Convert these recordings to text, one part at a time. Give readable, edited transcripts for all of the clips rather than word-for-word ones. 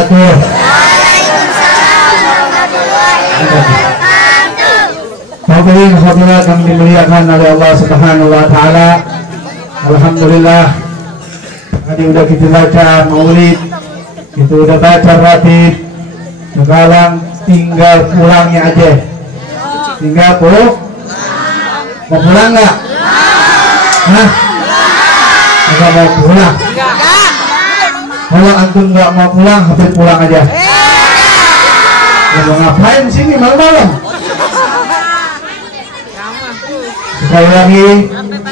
wabarakatuh. Hadirin hadirat yang dimuliakan oleh Allah Subhanahu wa taala. Alhamdulillah, tadi udah kita baca maulid, kita udah baca ratib. Sekarang tinggal pulangnya aja. Tinggal pulang. Mau pulang nggak? Hah? Nggak mau pulang? Kalau antum nggak mau pulang, habis pulang aja. Mau ngapain di sini malam-malam? Sekali lagi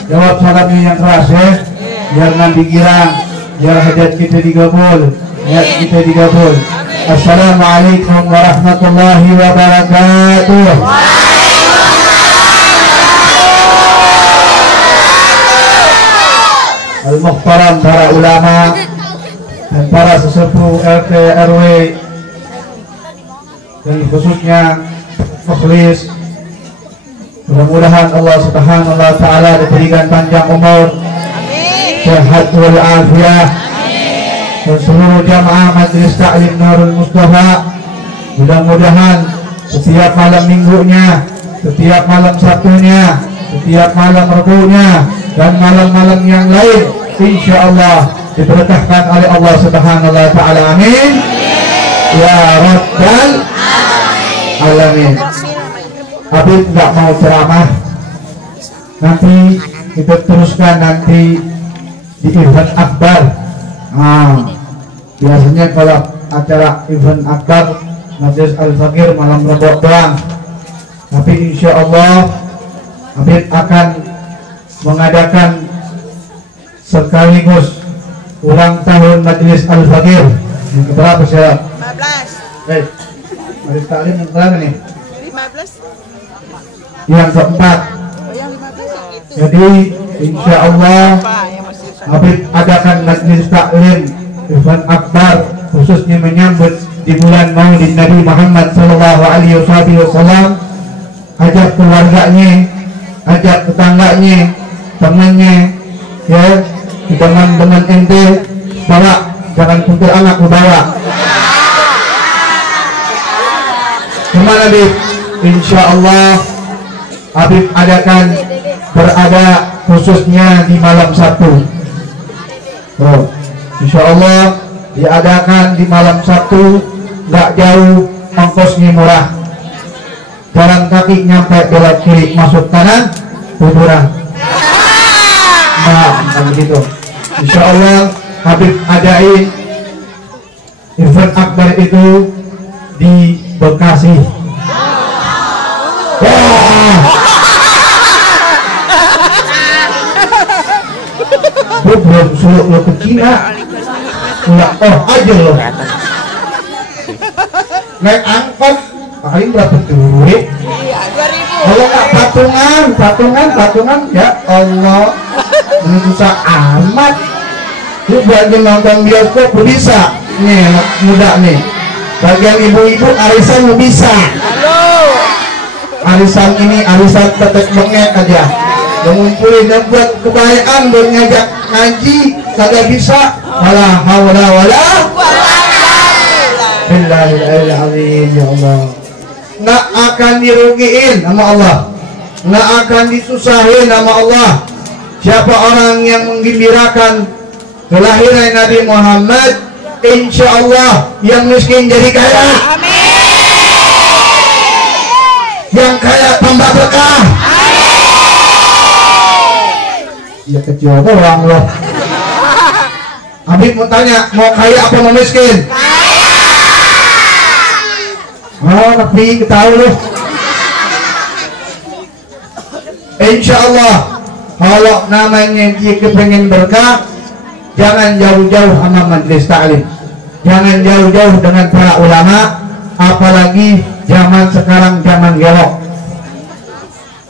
jawab salamnya yang keras ya, biar nanti girang, biar hajat kita digabul, niat kita digabul. Assalamualaikum warahmatullahi wabarakatuh. Al-Muhtaram para ulama dan para sesepuh RT RW dan khususnya mukhlis, mudah-mudahan Allah Subhanahu wa taala diberikan panjang umur, sehat walafiat, dan seluruh jamaah Majelis Ta'lim Nurul Mustafa mudah-mudahan setiap malam minggunya, setiap malam Sabtunya, setiap malam Rabunya dan malam-malam yang lain insyaallah diberkahkan oleh Allah Subhanahu wa taala. Amin ya rabbal alamin. Habib nggak mau ceramah, nanti kita teruskan nanti di event akbar. Biasanya kalau acara event akbar Majelis Al-Fakir malam Rabu doang, tapi insya Allah Habib akan mengadakan sekaligus ulang tahun Majelis Al-Fakir yang keberapa saya? 15. Majelis Taklim yang keberapa nih? 15. Yang keempat. Jadi insya Allah Habib adakan Majelis Taklim event akbar khususnya menyambut di bulan Maulid Nabi Muhammad sallallahu alaihi wasallam. Ajak keluarganya, ajak tetangganya, temannya, ya, teman-teman ente bawa, jangan kuntil anak bawa. Kemana Habib? Insya Allah Habib adakan berada khususnya di malam Sabtu. Insya Allah diadakan di malam Sabtu, nggak jauh, ongkosnya murah. Jalan kaki nyampe belok kiri masuk kanan kuburan. Nah, begitu. Insya Allah Habib adain event akbar itu di Bekasi. Gue belum suruh lo ke Cina, nggak aja lo. Naik angkot paling berapa duit? Kalau nggak patungan ya Allah, susah amat. Lu bagian nonton bioskop bisa nih, anak muda nih. Bagian ibu-ibu arisan bisa. Arisan ini arisan tetek bengek aja. Ngumpulin buat kebayaan, buat ngajak ngaji kagak bisa. Wala haula wala billahil azim. Ya Allah, nggak akan dirugiin sama Allah, nggak akan disusahin sama Allah. Siapa orang yang menggembirakan kelahiran Nabi Muhammad, insya Allah yang miskin jadi kaya, yang kaya tambah berkah. Ya kecil doang loh. Habib mau tanya, mau kaya apa mau miskin? Oh, tapi tahu loh. Insya Allah kalau namanya dia kepengen berkah, jangan jauh-jauh sama Majelis Taklim, jangan jauh-jauh dengan para ulama, apalagi zaman sekarang zaman gelok,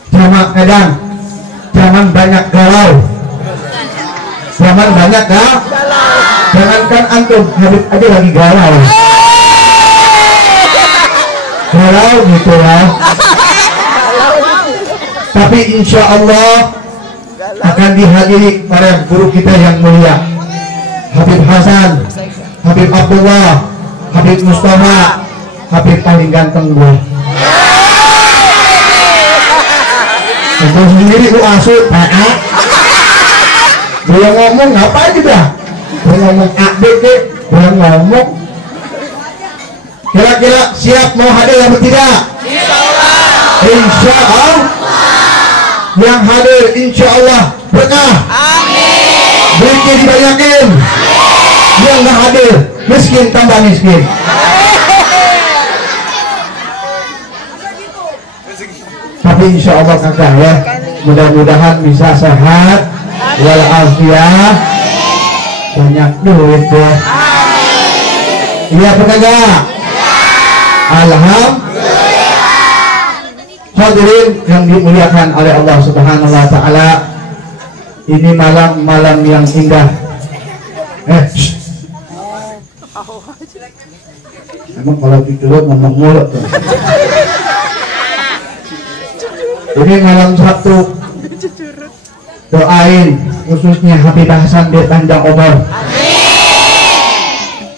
zaman edan, zaman banyak galau, zaman banyak galau. Jangankan antum, Habib aja lagi galau, galau gitu ya. Tapi insya Allah akan dihadiri para guru kita yang mulia, Habib Hasan, Habib Abdullah, Habib Mustafa, Habib paling ganteng gua. Gua sendiri gua asuh PA. Gua ngomong ngapain juga? Gua ngomong ABG, gua ngomong. Kira-kira siap mau hadir atau tidak? Insya Allah. Yang hadir insya Allah berkah. Amin. Rezeki dibanyakin. Yang nggak hadir miskin tambah miskin. Tapi insya Allah kakak ya, mudah-mudahan bisa sehat walafiat, banyak duit ya. Iya benar nggak? Alhamdulillah. Hadirin yang dimuliakan oleh Allah Subhanahu wa taala, ini malam-malam yang indah. Emang kalau tidur ngomong mulut tuh. Ini malam Sabtu, doain khususnya Habib Hasan di panjang umur.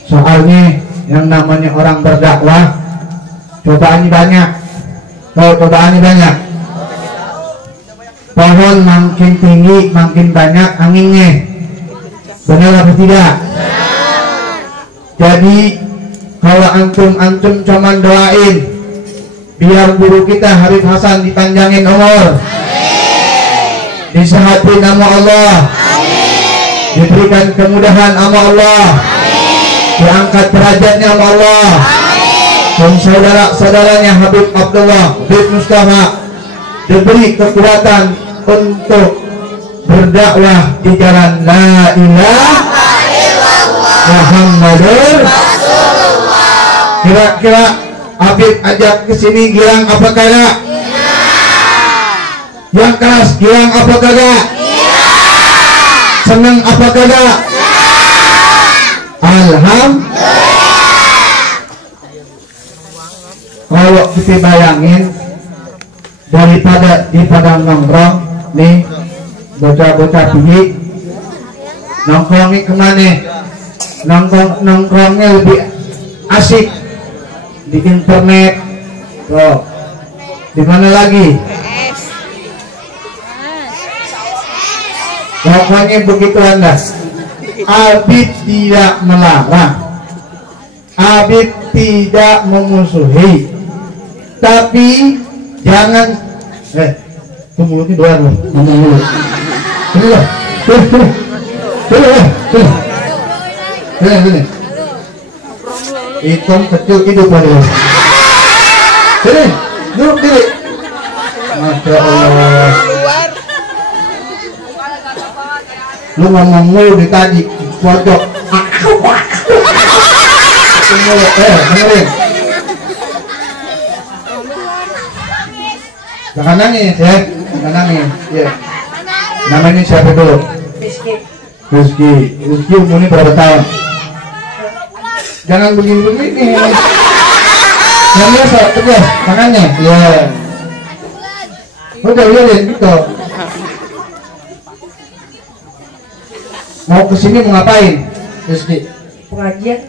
Soalnya yang namanya orang berdakwah cobaannya banyak. Cobaannya banyak. Pohon makin tinggi makin banyak anginnya. Benar atau tidak? Jadi kalau antum cuman doain biar guru kita Habib Hasan dipanjangin umur, disehatin sama Allah, diberikan kemudahan sama Allah, diangkat derajatnya sama Allah, dan saudara-saudaranya Habib Abdullah, Habib Mustafa diberi kekuatan untuk berdakwah di jalan La ilaha illallah Muhammadur Rasulullah. Kira-kira Habib ajak ke sini girang apa kagak? Yang keras girang apa kagak? Seneng apa kagak? Alhamdulillah. Kalau kita bayangin daripada di padang nongkrong nih, bocah-bocah tinggi nongkrongnya kemana? Nongkrongnya lebih asik di internet. Tuh, di mana lagi? Pokoknya begitu Anda. Habib tidak melarang, Habib tidak memusuhi, tapi jangan tuh mulutnya doang loh, ngomong mulut. Sini. Hitam kecil hidup aja. Sini, duduk diri. Masya Allah. Lu ngomong mulu di tadi pojok. Dengerin. Jangan nangis ya, jangan nangis. Ya. Namanya siapa dulu? Rizky umurnya berapa tahun? Jangan begini. Yang biasa, tegas tangannya. Ya. Udah liatin gitu. Mau kesini mau ngapain? Rizky? Pengajian.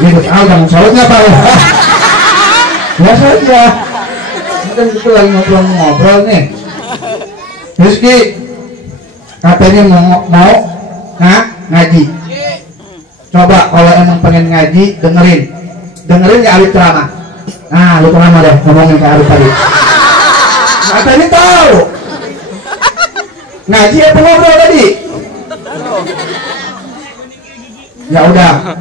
Iya, tahu bang. Saudnya apa? Biasa aja. Kan kita lagi ngobrol nih. Rizky katanya mau ngaji. Coba kalau emang pengen ngaji dengerin ya Arif ceramah. Nah, lu ceramah deh ngomongin ke Arif tadi. Katanya tahu ngaji apa ngobrol tadi? Ya udah,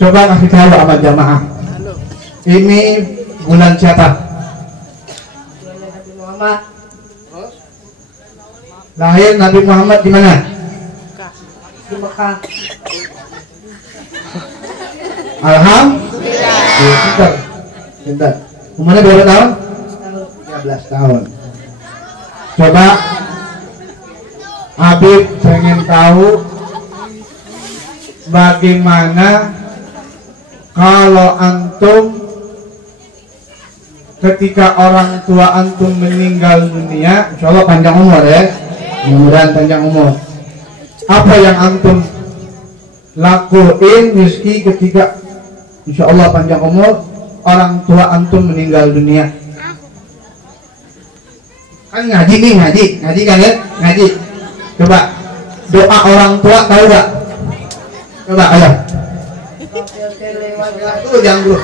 coba kasih tahu sama jamaah. Ini bulan siapa? Nabi Muhammad. Lahir Nabi Muhammad di mana? Di Mekah. Alhamdulillah. Pintar. Umurnya berapa tahun? 13 tahun. Coba Habib pengen tahu bagaimana kalau antum ketika orang tua antum meninggal dunia, insya Allah panjang umur ya, mudah-mudahan panjang umur. Apa yang antum lakuin rezeki ketika insya Allah panjang umur orang tua antum meninggal dunia. Kan ngaji nih, ngaji kan ya, ngaji. Coba doa orang tua tahu gak? Coba ayo. Itu jangan dulu.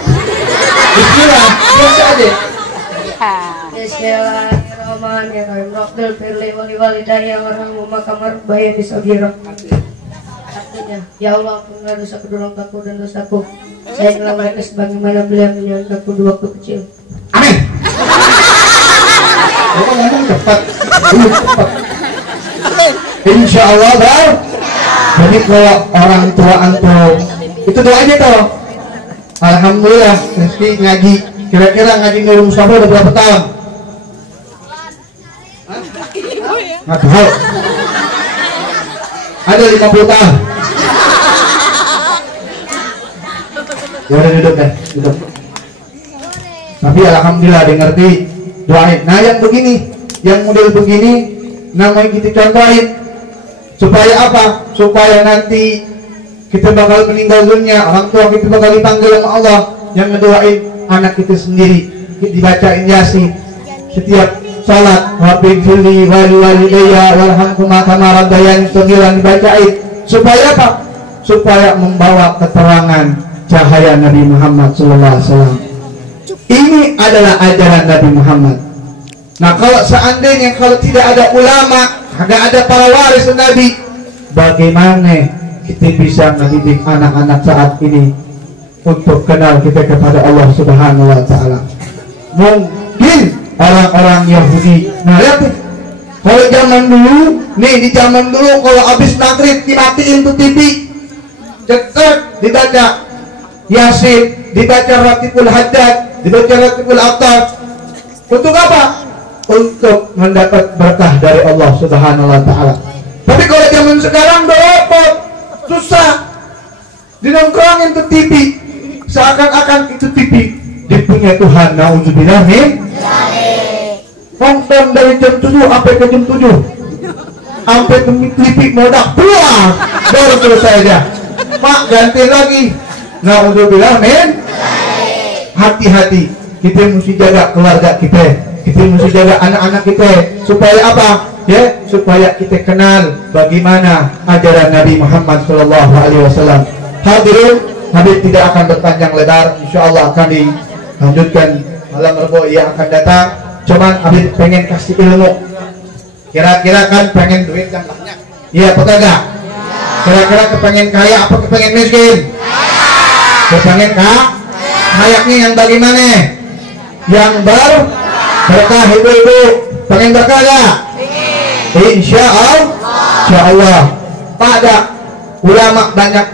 Bismillah, biasa aja. Bismillahirrahmanirrahim. Rabbil firli wali walidayya warhamhuma kama rabbayani shaghira. Artinya, ya Allah, ampunilah dosa kedua orang tuaku dan dosaku. Saya telah mereka sebagaimana beliau menyangkaku dua waktu kecil. Amin. Ngomong cepat. Insya Allah bar. Jadi kalau orang tua antum itu doa aja toh. Alhamdulillah rezeki ngaji. Kira-kira ngaji di Mustafa udah berapa tahun? Nggak tahu. Ada 50 tahun. Ya udah duduk deh, duduk. Tapi alhamdulillah dia ngerti doain. Nah yang begini, yang model begini namanya kita contohin. Supaya apa? Supaya nanti kita bakal meninggal dunia, orang tua kita bakal dipanggil sama Allah yang ngedoain anak kita sendiri. Dibacain Yasin setiap salat, Rabbil firli wali walidayya warhamhuma kama rabbayani shaghira, dibacain. Supaya apa? Supaya membawa keterangan cahaya Nabi Muhammad SAW. Ini adalah ajaran Nabi Muhammad. Nah kalau seandainya kalau tidak ada ulama, tidak ada para waris Nabi, bagaimana kita bisa mendidik anak-anak saat ini untuk kenal kita kepada Allah Subhanahu wa Ta'ala? Mungkin orang-orang Yahudi, nah lihat nih, kalau zaman dulu, nih di zaman dulu kalau habis maghrib dimatiin tuh TV, cekat dibaca Yasin, dibaca Ratibul Haddad, dibaca Ratibul Attar. Untuk apa? Untuk mendapat berkah dari Allah Subhanahu wa Ta'ala. Tapi kalau zaman sekarang udah repot, susah. Dinongkrongin tuh TV, seakan-akan itu TV dipunya Tuhan. Nauzubillah min nonton dari jam 7 sampai ke jam 7, sampai ke TV modak pulang, baru selesai aja. Mak ganti lagi. Nauzubillah min. Hati-hati, kita mesti jaga keluarga kita mesti jaga anak-anak kita. Supaya apa? Ya, supaya kita kenal bagaimana ajaran Nabi Muhammad SAW. Hadirin, Habib tidak akan berpanjang lebar. Insyaallah akan dilanjutkan malam Rabu yang akan datang. Cuman Habib pengen kasih ilmu. Kira-kira kan pengen duit yang banyak. Iya, apa kagak? Kira-kira kepengen kaya apa kepengen miskin? Kepengen kayaknya yang bagaimana? Yang berkah ibu-ibu. Pengen berkah gak? Insya Allah. Pada ulama banyak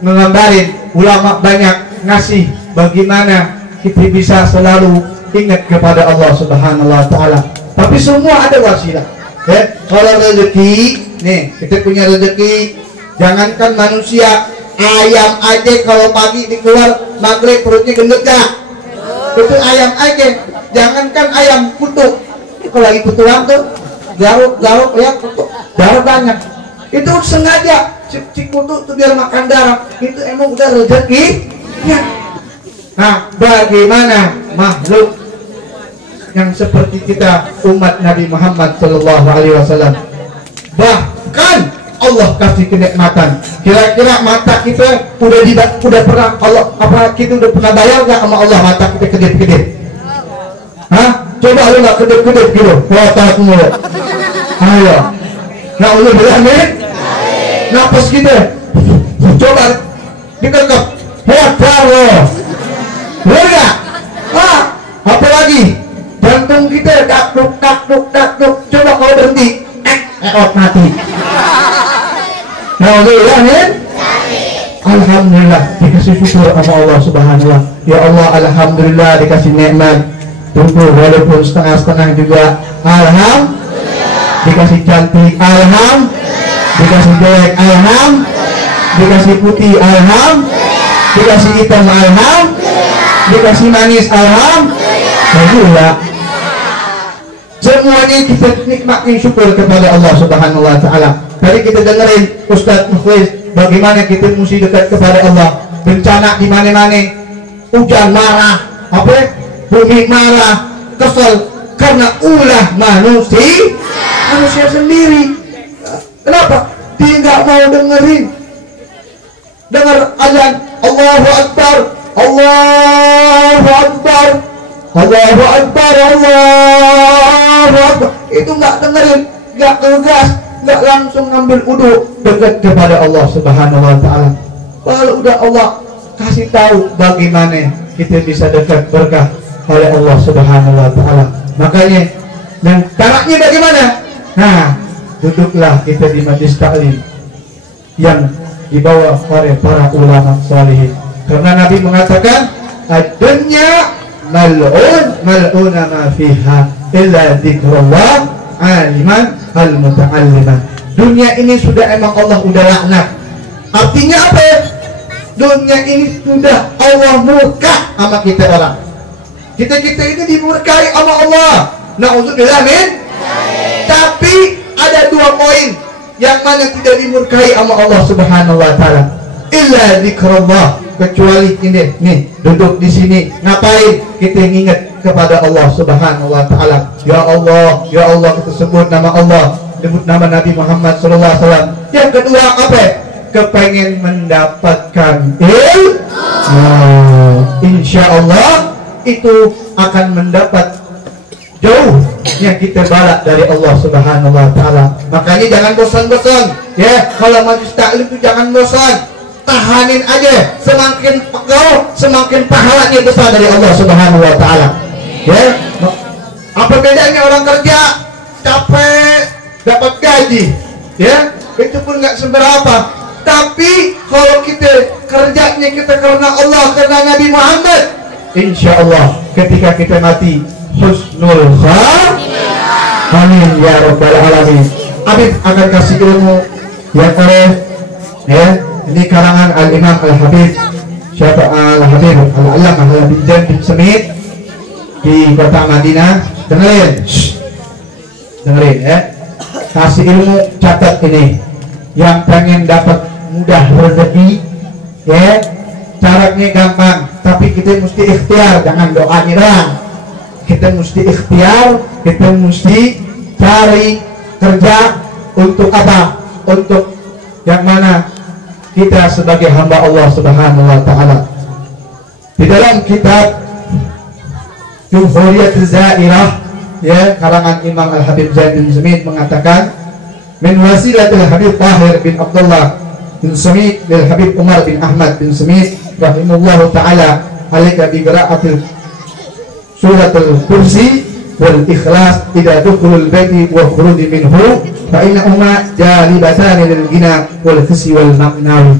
menggambarin, ulama banyak ngasih bagaimana kita bisa selalu ingat kepada Allah Subhanahu wa Ta'ala. Tapi semua ada wasilah. Ya, kalau rezeki, nih kita punya rezeki, jangankan manusia, ayam aja kalau pagi dikeluar maghrib perutnya gendut gak? Itu ayam aja, jangankan ayam kutu. Kalau lagi kutuan tuh garuk ya, kutu darah banyak. Itu sengaja si kutu tuh biar makan darah. Itu emang udah rezeki ya. Nah bagaimana makhluk yang seperti kita umat Nabi Muhammad SAW, bahkan Allah kasih kenikmatan. Kira-kira mata kita udah pernah Allah apa kita udah pernah bayar nggak sama Allah mata kita kedip-kedip? Hah? Coba lu nggak kedip-kedip gitu, otak mulu. Ayo, nah Allah bilangin, napas kita, coba dikekep, hotel lo, boleh nggak? Ah, apa lagi? Jantung kita dakduk, coba kalau berhenti, mati. Nah, bilangin, alhamdulillah dikasih syukur sama Allah Subhanahu wa Ta'ala. Ya Allah, alhamdulillah dikasih nikmat. Tumbuh walaupun setengah-setengah juga. Alhamdulillah. Dikasih cantik, alhamdulillah. Dikasih jelek, alhamdulillah. Dikasih putih, alhamdulillah. Dikasih hitam, alhamdulillah. Dikasih manis, alhamdulillah. Semuanya kita nikmatin syukur kepada Allah Subhanahu wa Ta'ala. Tadi kita dengerin Ustadz Mukhlis bagaimana kita mesti dekat kepada Allah. Bencana di mana-mana, hujan marah, bumi marah, kesel karena ulah manusia sendiri. Kenapa? Dia nggak mau dengar azan Allahu Akbar, Allahu Akbar, Allahu Akbar, Allahu Akbar. Itu nggak dengerin, nggak ngegas, nggak langsung ngambil wudu dekat kepada Allah Subhanahu Wa Taala. Kalau udah Allah kasih tahu bagaimana kita bisa dekat berkah oleh Allah Subhanahu Wa Taala. Makanya, dan caranya bagaimana? Nah, duduklah kita di majlis taklim yang dibawa oleh para ulama salihin. Karena Nabi mengatakan, ad-dunya mal'una ma fiha illa dzikrullah aliman al-muta'alliman. Dunia ini sudah emang Allah udah laknat. Artinya apa? Dunia ini sudah Allah murka sama kita orang. Kita ini dimurkai sama Allah. Na'udzubillah min. Tapi ada dua poin yang mana tidak dimurkai sama Allah Subhanahu Wa Taala. Illa dzikrullah, kecuali ini nih duduk di sini ngapain? Kita ingat kepada Allah Subhanahu Wa Taala. Ya Allah kita sebut nama Allah, sebut nama Nabi Muhammad sallallahu alaihi wasallam. Yang kedua apa? Kepengen mendapatkan insya Allah itu akan mendapat jauh yang kita balak dari Allah Subhanahu Wa Taala. Makanya jangan bosan-bosan ya, kalau majlis taklim itu jangan bosan, tahanin aja. Semakin pegau, semakin pahalanya besar dari Allah Subhanahu Wa Taala. Ya, apa bedanya orang kerja capek dapat gaji, ya itu pun nggak seberapa. Tapi kalau kita kerjanya kita karena Allah, karena Nabi Muhammad, insya Allah ketika kita mati husnul khatimah. Amin ya rabbal alamin. Habib akan kasih ilmu yang oleh ini karangan Al-Imam Al-Habib siapa Al-Habib Al-Allamah Al-Habib bin Semit di kota Madinah. Dengerin ya, kasih ilmu, catat ini. Yang pengen dapat mudah rezeki ya, caranya gampang, tapi kita mesti ikhtiar, jangan doanya doang. Kita mesti ikhtiar, kita mesti cari kerja. Untuk apa? Untuk yang mana kita sebagai hamba Allah Subhanahu Wa Taala. Di dalam kitab Jumhuriyat Zairah ya, karangan Imam Al-Habib Zaid bin Semit mengatakan, min wasilatul Habib Tahir bin Abdullah bin Semit lil Habib Umar bin Ahmad bin Semit rahimahullahu taala alika bi qiraatil suratul kursi wal ikhlas idza dukhulul baiti wa khuruj minhu fa innahuma jalibatan lil ghina wal khisi wal ma'nawi.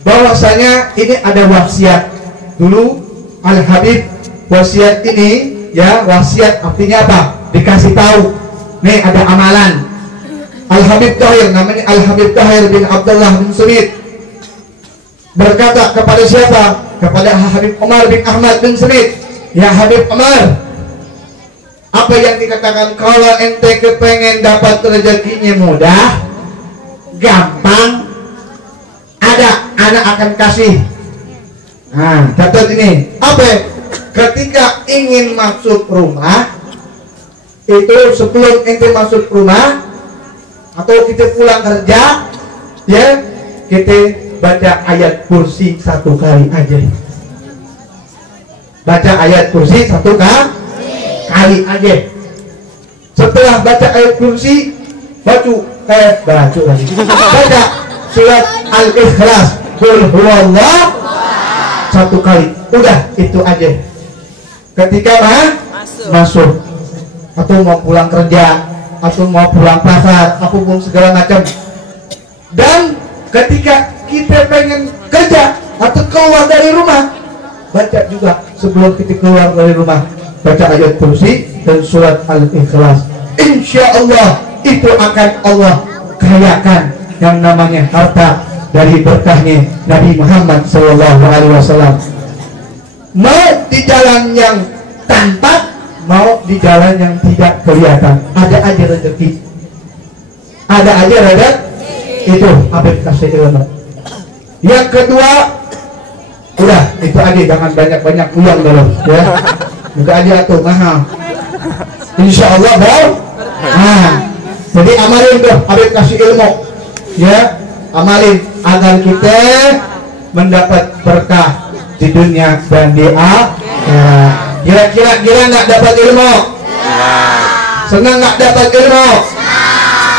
Bahwasanya ini ada wasiat dulu Al-Habib. Wasiat ini ya, wasiat artinya apa? Dikasih tahu nih ada amalan. Al-Habib Tahir, namanya Al-Habib Tahir bin Abdullah bin Semit, berkata kepada siapa? Kepada Habib Umar bin Ahmad bin Semit, ya Habib Umar, apa yang dikatakan kalau ente kepengen dapat rezekinya mudah, gampang, ada anak akan kasih. Nah, catat ini. Apa? Ketika ingin masuk rumah, itu sebelum ente masuk rumah atau kita pulang kerja, ya kita baca ayat kursi 1 kali aja. Baca ayat kursi 1 kali aja. Setelah baca ayat kursi, baca surat Al-Ikhlas, qul huwallah 1 kali. Udah itu aja. Ketika masuk atau mau pulang kerja atau mau pulang pasar, apapun segala macam. Dan ketika kita pengen kerja atau keluar dari rumah, baca juga sebelum kita keluar dari rumah, baca ayat kursi dan surat Al-Ikhlas. Insya Allah itu akan Allah kayakan yang namanya harta dari berkahnya Nabi Muhammad SAW. Mau di jalan yang tampak, mau di jalan yang tidak kelihatan, ada aja rezeki, ada aja rezeki. Itu Habib kasih ilmu. Yang kedua, udah itu aja, jangan banyak-banyak ulang dulu ya. Juga aja tuh mahal. Insya Allah bro. Nah, jadi amalin tuh, Habib kasih ilmu ya, amalin agar kita mendapat berkah di dunia dan di akhirat. Kira-kira nggak dapat ilmu? Senang nggak dapat ilmu?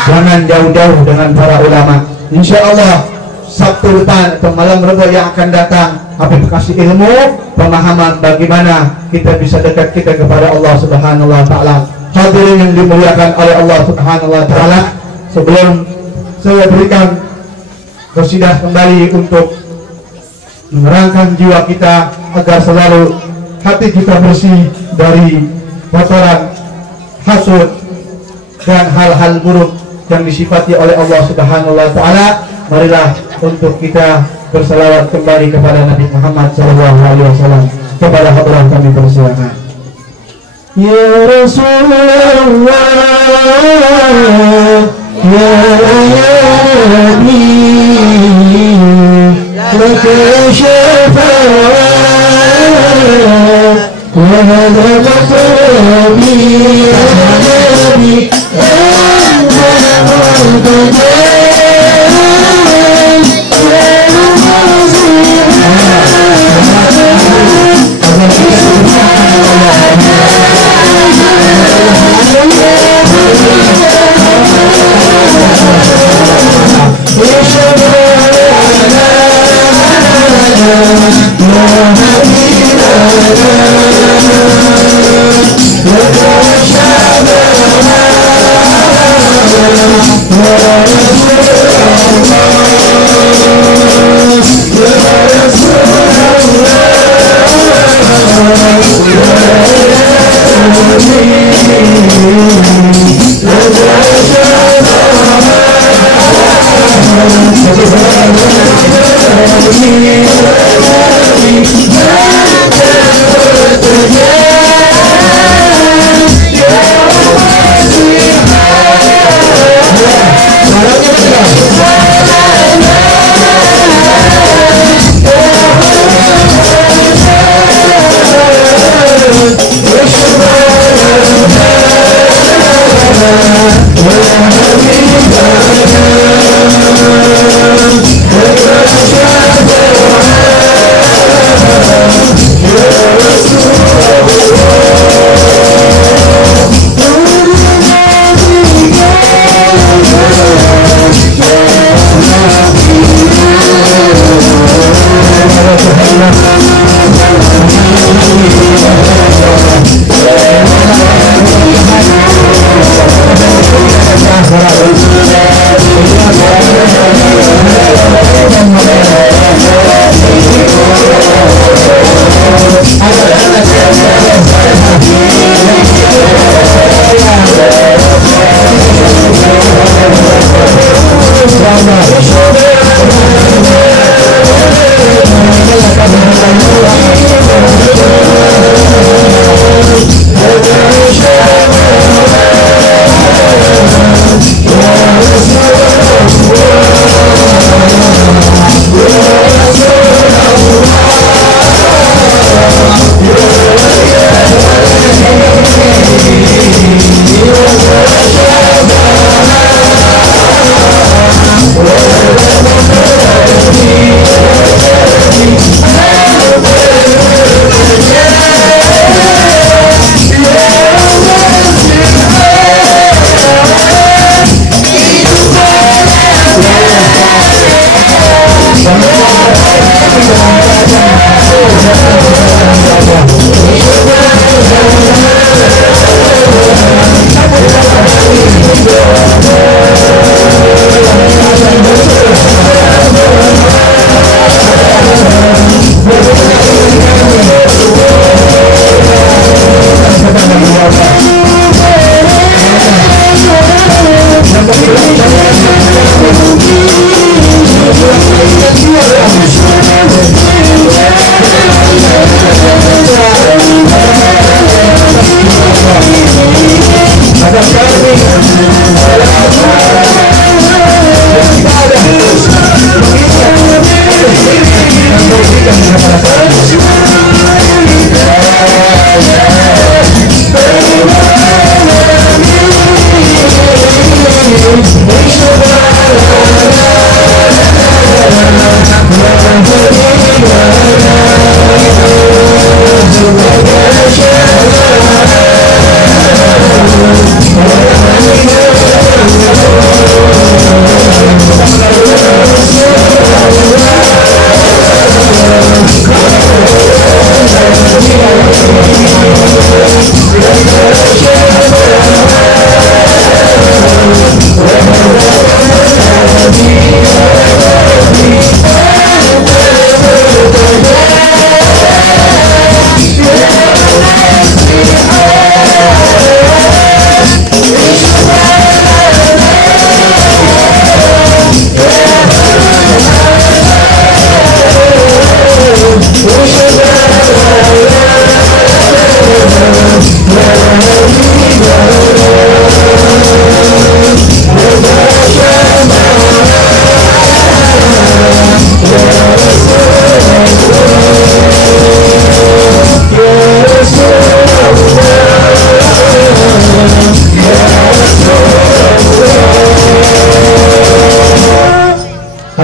Jangan jauh-jauh dengan para ulama. Insya Allah Sabtu depan atau malam Rabu yang akan datang, Habib kasih ilmu, pemahaman bagaimana kita bisa dekat kita kepada Allah Subhanahu wa taala. Hadirin yang dimuliakan oleh Allah Subhanahu wa taala, sebelum saya berikan qasidah kembali untuk menerangkan jiwa kita agar selalu hati kita bersih dari kotoran, hasud dan hal-hal buruk yang disifati oleh Allah Subhanahu wa taala. Marilah untuk kita berselawat kembali kepada Nabi Muhammad SAW. Kepada hadrah kami persilakan. Ya Rasulullah, ya Nabi, laka syafaat wa hadha maqami ya Nabi,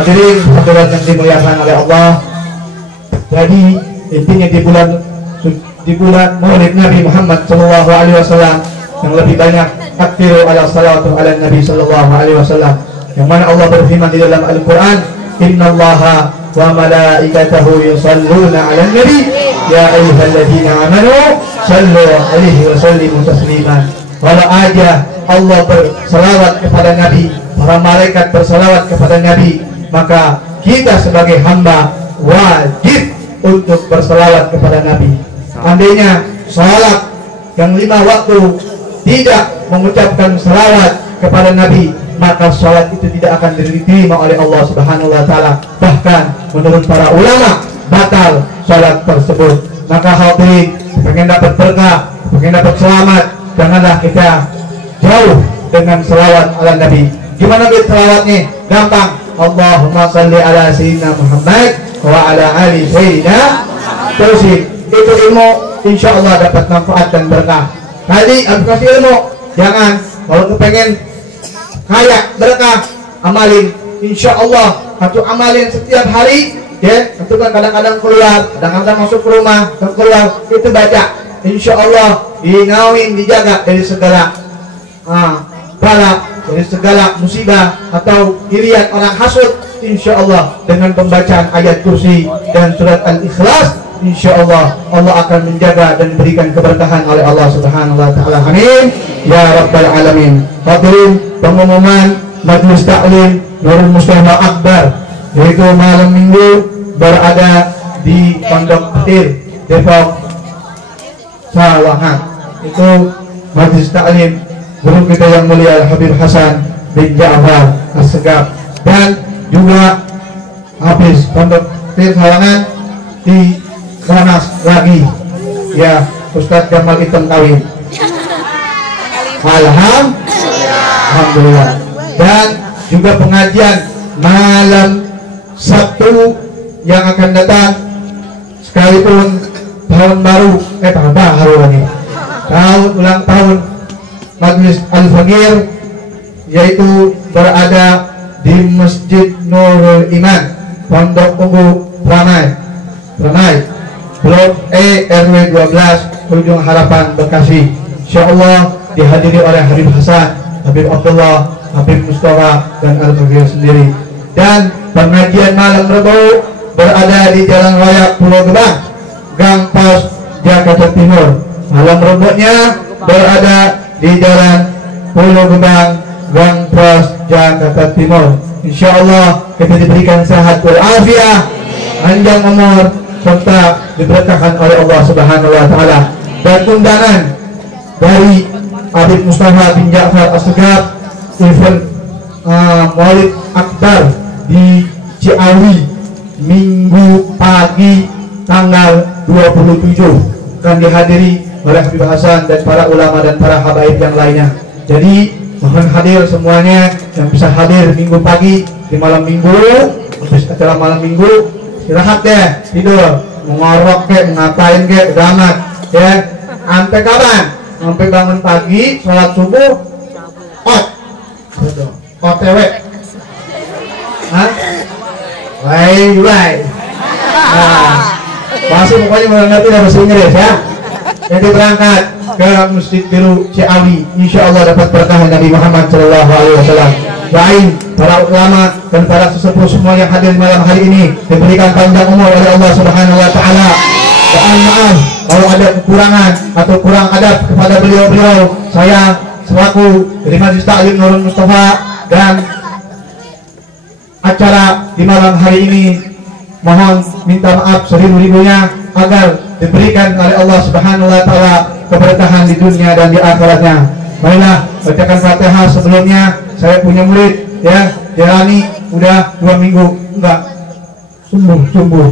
hadirin hadirat yang dimuliakan oleh Allah. Jadi intinya di bulan Maulid Nabi Muhammad sallallahu alaihi wasallam yang lebih banyak aktiru ala salatu ala Nabi sallallahu alaihi wasallam, yang mana Allah berfirman di dalam Al-Qur'an, innallaha wa malaikatahu yusalluna ala nabi ya ayyuhalladzina amanu sallu alaihi wa sallimu tasliman. Kalau aja Allah berselawat kepada Nabi, para malaikat berselawat kepada Nabi, maka kita sebagai hamba wajib untuk berselawat kepada Nabi. Andainya salat yang 5 waktu tidak mengucapkan selawat kepada Nabi, maka salat itu tidak akan diterima oleh Allah Subhanahu wa taala. Bahkan menurut para ulama batal salat tersebut. Maka hadirin, pengen dapat berkah, pengen dapat selamat, janganlah kita jauh dengan selawat ala Nabi. Gimana selawatnya? Gampang. Allahumma salli ala sayyidina Muhammad wa ala ali sayyidina. Terus itu ilmu insya Allah dapat manfaat dan berkah. Tadi aku kasih ilmu, jangan kalau kepengen kaya berkah, amalin insya Allah. Aku amalin setiap hari, ya. Itu kan kadang-kadang keluar, kadang-kadang masuk ke rumah, keluar itu baca. Insya Allah dinawin, dijaga dari segala bala, dari segala musibah atau irian orang hasud. Insya Allah dengan pembacaan ayat kursi dan surat Al-Ikhlas, insya Allah Allah akan menjaga dan berikan keberkahan oleh Allah Subhanahu wa taala. Amin ya rabbal alamin. Hadirin, pengumuman Majlis Taklim Nurul Mustafa Akbar, yaitu malam Minggu berada di Pondok Petir, Depok Sawangan. Itu Majlis Taklim guru kita yang mulia Habib Hasan bin Ja'far As-Segaf, dan juga habis Pondok Petir Sawangan di Monas lagi, ya, Ustadz Gamal Item Kawin. Alhamdulillah. Dan juga pengajian malam Sabtu yang akan datang, sekalipun tahun baru, tahun baru lagi, tahun ulang tahun Majlis Al-Faqir, yaitu berada di Masjid Nurul Iman, Pondok Ungu Ramai, Blok E RW 12, Ujung Harapan, Bekasi. Insyaallah dihadiri oleh Habib Hasan, Habib Abdullah, Habib Mustafa, dan Al-Faqir sendiri. Dan pengajian malam Rebo berada di Jalan Raya Pulau Gebang, Gang Pos, Jakarta Timur. Malam Rebonya berada di Jalan Pulau Gebang, Gang Pos, Jakarta Timur. Insyaallah kita diberikan sehat walafiat, panjang umur, serta diberkahkan oleh Allah Subhanahu wa taala. Dan undangan dari Habib Mustafa bin Ja'far As-Segaf, event Maulid Akbar di Ciawi Minggu pagi tanggal 27 akan dihadiri oleh Habib Hasan dan para ulama dan para habaib yang lainnya. Jadi mohon hadir semuanya yang bisa hadir Minggu pagi di malam Minggu. Habis acara malam Minggu istirahat deh, tidur, mengorok kek, ngapain kek, gamat ya. Sampai kapan? Sampai bangun pagi, sholat subuh, OTW. Hah? Bye. Nah, masih pokoknya mengerti bahasa Inggris ya. Jadi berangkat ke Masjid Biru Ciawi, insya Allah dapat berkah Nabi Muhammad Shallallahu Alaihi Wasallam. Lain para ulama dan para sesepuh semua yang hadir malam hari ini diberikan panjang umur oleh Allah Subhanahu Wa Taala. Mohon maaf kalau ada kekurangan atau kurang adab kepada beliau-beliau. Saya selaku dari Majlis Taklim Nurul Mustafa dan acara di malam hari ini mohon minta maaf seribu-ribunya agar diberikan oleh Allah Subhanahu Wa Taala keberkahan di dunia dan di akhiratnya. Marilah bacakan Fatihah sebelumnya. Saya punya murid ya, Jalani udah 2 minggu enggak sumbuh.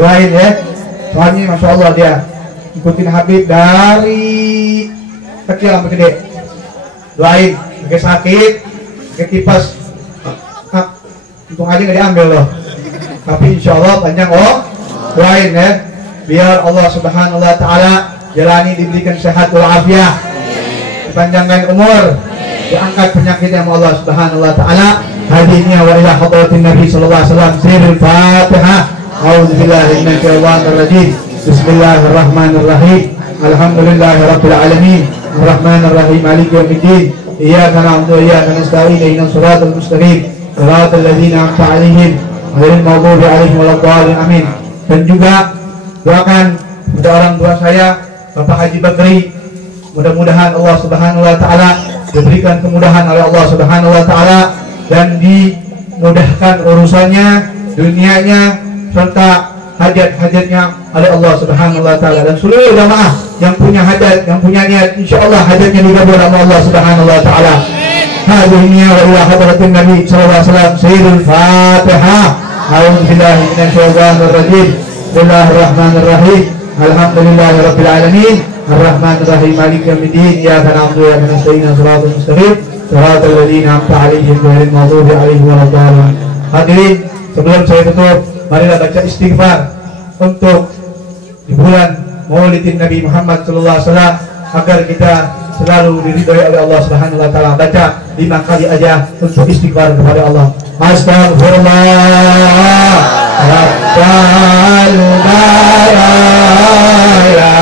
Doain ya. Soalnya Masya Allah dia ikutin Habib dari kecil sampai gede. Doain, pakai sakit, pakai kipas, untung aja nggak diambil loh. Tapi insya Allah panjang doain ya, biar Allah Subhanahu Wa Taala Jalani diberikan sehat walafiat, dipanjangkan umur, diangkat penyakitnya sama Allah Subhanahu Wa Taala. hadinya wa ila hadratin Nabi sallallahu alaihi wasallam. Sirul Fatihah. A'udzubillahi minasyaitonir rajim. Bismillahirrahmanirrahim. Alhamdulillahirabbil alamin. Arrahmanir rahim. Maliki yaumiddin. Iyyaka na'budu wa iyyaka nasta'in. Ihdinas siratal mustaqim. Shiratal ladzina an'amta 'alaihim ghairil maghdubi 'alaihim waladdallin. Amin. Dan juga doakan untuk orang tua saya Bapak Haji Bakri, mudah-mudahan Allah Subhanahu wa taala diberikan kemudahan oleh Allah Subhanahu wa taala dan dimudahkan urusannya, dunianya serta hajat-hajatnya oleh Allah Subhanahu wa taala, dan seluruh jamaah yang punya hajat, yang punya niat, insyaallah hajatnya dikabul oleh Allah Subhanahu wa taala. Hadhihi wa ila hadratin Nabi sallallahu alaihi wasallam. Sirul Fatihah. A'udzubillahi minasyaitonir rajim. Bismillahirrahmanirrahim. Alhamdulillahirabbil alamin. Arrahmanir rahim. Maliki yaumiddin. Iyyaka na'budu wa iyyaka nasta'in. Shiratal mustaqim. Shiratal ladzina an'amta 'alaihim ghairil maghdubi 'alaihim waladdallin. Hadirin, sebelum saya tutup, marilah baca istighfar untuk di bulan Maulidin Nabi Muhammad sallallahu alaihi wasallam agar kita selalu diridhai oleh Allah Subhanahu wa taala. Baca 5 kali aja untuk istighfar kepada Allah. Astaghfirullah Rabbal baraya.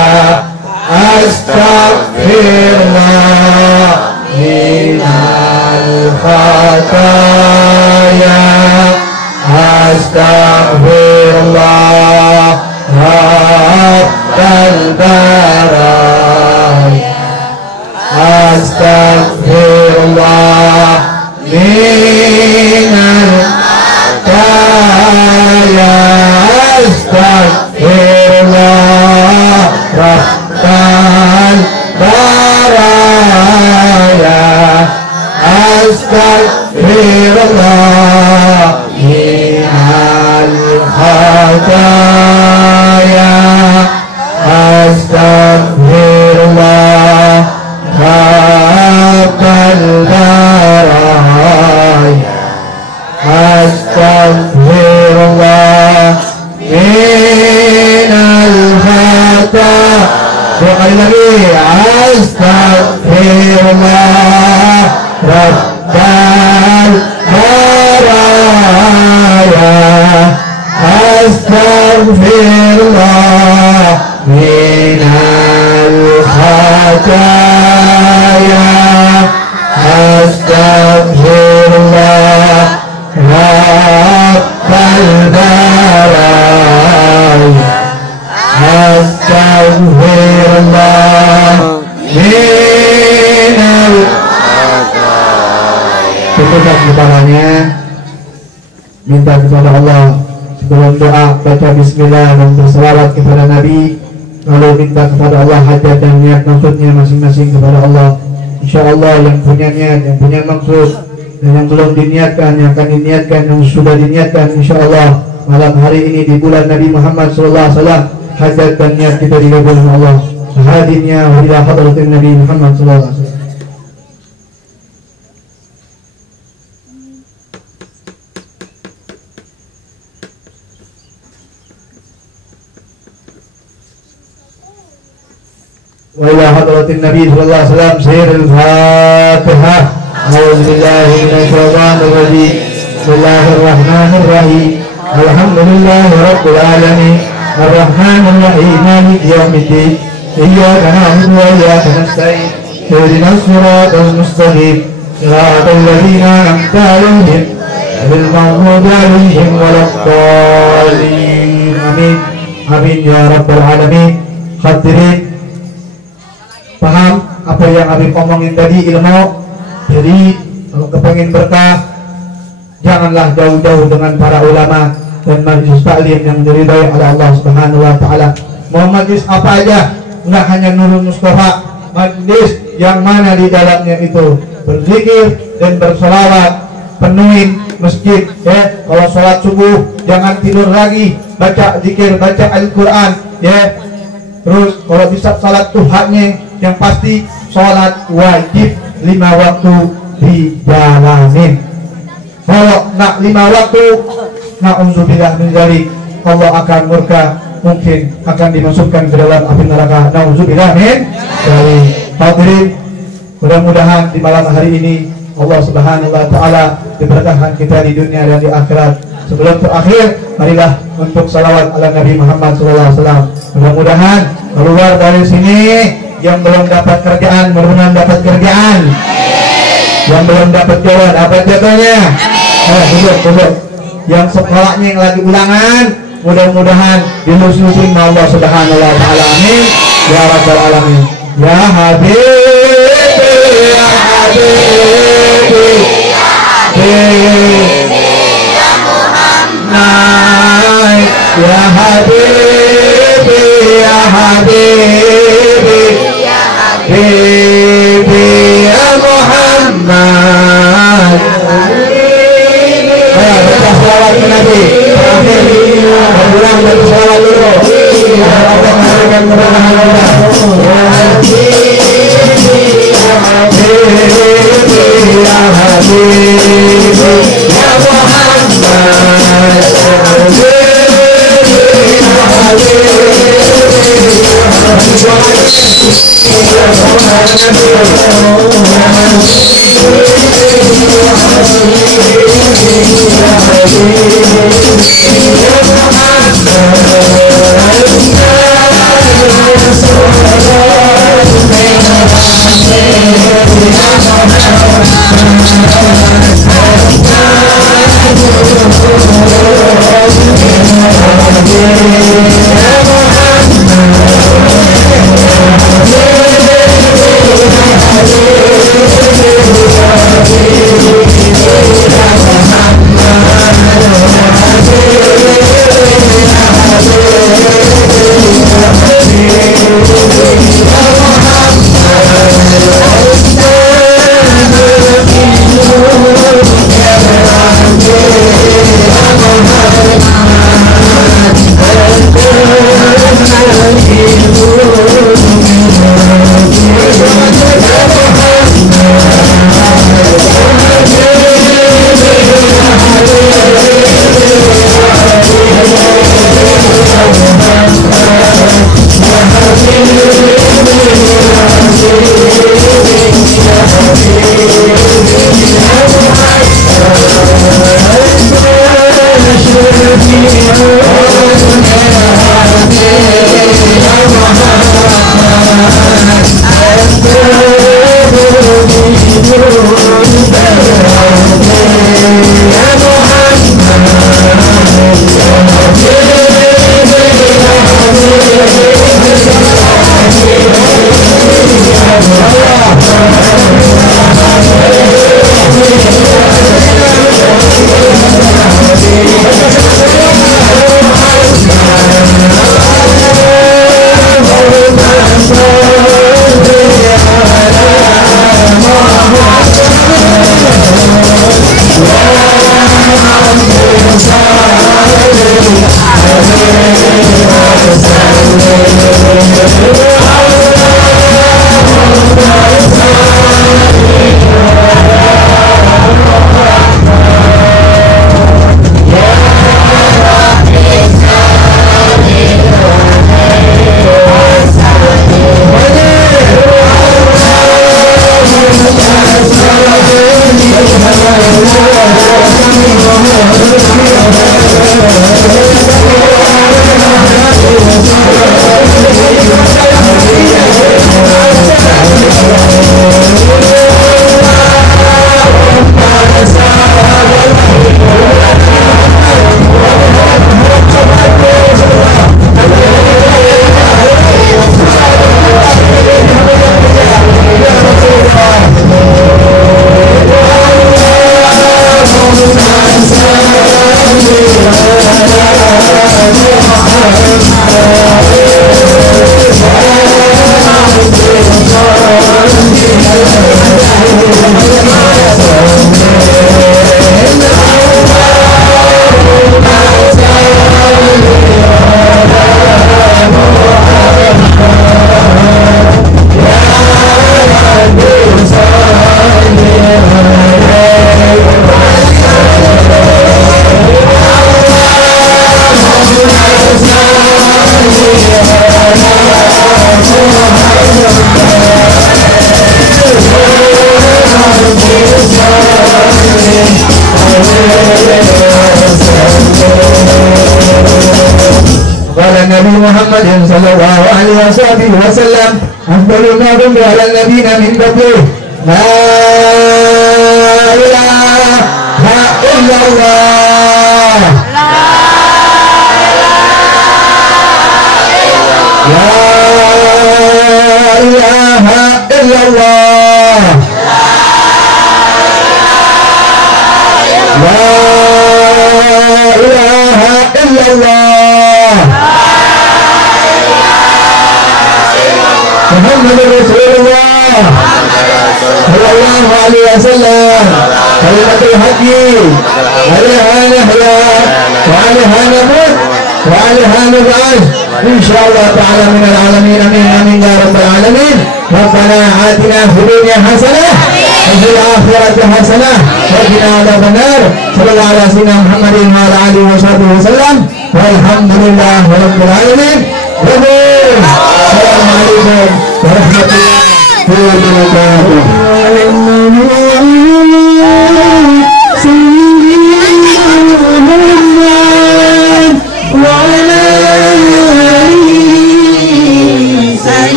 Astaghfirullah minal khataya. Astaghfirullah Rabbal baraya. Astaghfirullah minal khataya. Astaghfirullah Rabbal baraya. Astaghfirullah minal khataya. Astaghfirullah Rabbal baraya. Astaghfirullah minal khataya. Sekali lagi. Astaghfirullah Rabbal baraya. Astaghfirullah minal khataya. Astaghfirullah Rabbal baraya. Astaghfirullah minal khataya. Tutupkan kepalanya, minta kepada Allah. Sebelum doa baca bismillah dan berselawat kepada Nabi, lalu minta kepada Allah hajat dan niat maksudnya masing-masing kepada Allah. InsyaAllah yang punya niat, yang punya maksud, dan yang belum diniatkan, yang akan diniatkan, yang sudah diniatkan, InsyaAllah malam hari ini di bulan Nabi Muhammad SAW, hajat dan niat kita dikabul oleh Allah. Hadinya wa ila hadratin Nabi Muhammad SAW. Wa ila hadratin Nabi sallallahu alaihi wasallam. Sirul Fatihah. A'udzubillahi minasyaitonir rajim. Bismillahirrahmanirrahim. Alhamdulillahirabbil alamin. Arrahmanir rahim. Maliki yaumiddin. Iyyaka na'budu wa iyyaka nasta'in. Ihdinas siratal mustaqim. Shiratal ladzina an'amta 'alaihim ghairil maghdubi 'alaihim waladdallin. Amin. Amin ya rabbal alamin. Hadirin, paham apa yang Habib omongin tadi, ilmu. Jadi kalau kepengen berkah, janganlah jauh-jauh dengan para ulama dan majlis taklim yang diridhai oleh Allah Subhanahu wa taala. Mau majlis apa aja, enggak hanya Nurul Mustafa, majlis yang mana di dalamnya itu berzikir dan bersolawat, penuhin masjid ya. Kalau sholat subuh jangan tidur lagi, baca zikir, baca Al-Quran ya. Terus kalau bisa salat Tuhannya, yang pasti sholat wajib 5 waktu dijalanin. Kalau nak 5 waktu, na'udzubillah min dzalik, Allah akan murka, mungkin akan dimasukkan ke dalam api neraka. Na'udzubillah min dzalik. Hadirin, mudah-mudahan di malam hari ini Allah Subhanahu wa taala diberkahkan kita di dunia dan di akhirat. Sebelum terakhir, marilah untuk salawat ala Nabi Muhammad SAW. Mudah-mudahan keluar dari sini yang belum dapat kerjaan, mudah-mudahan dapat kerjaan. Yang belum dapat jodoh, dapat jodohnya. Duduk. Yang sekolahnya yang lagi ulangan, mudah-mudahan dilus-lusin Allah Subhanahu wa taala. Amin ya rabbal alamin. Ya Habibi, ya Habibi, ya Habibi, ya Muhammad, ya Habibi, ya Habibi, ya Habibi, ya Muhammad. Ayo baca salawat ke Nabi. Terakhir berulang dan salawat dulu. Ya Allah memberikan keberkahan Allah. Ya Habibi, ya Habibi, ya Habibi, ya Muhammad, ya Habibi, ya قال النبي محمد صلى الله عليه وسلم أفضل ما دل على النبيين من قبله لا إله إلا الله لا إله إلا الله لا إله إلا الله محمد رسول الله صلى الله عليه وسلم كلمة الحق عليها نحيا وعليها نموت وعليها نبعث إن شاء الله تعالى من العالمين آمين آمين يا رب العالمين ربنا آتنا في الدنيا حسنة وفي الآخرة حسنة وقنا عذاب النار صلى الله على سيدنا محمد وعلى آله وصحبه وسلم والحمد لله رب العالمين. السلام عليكم ورحمة الله وبركاته.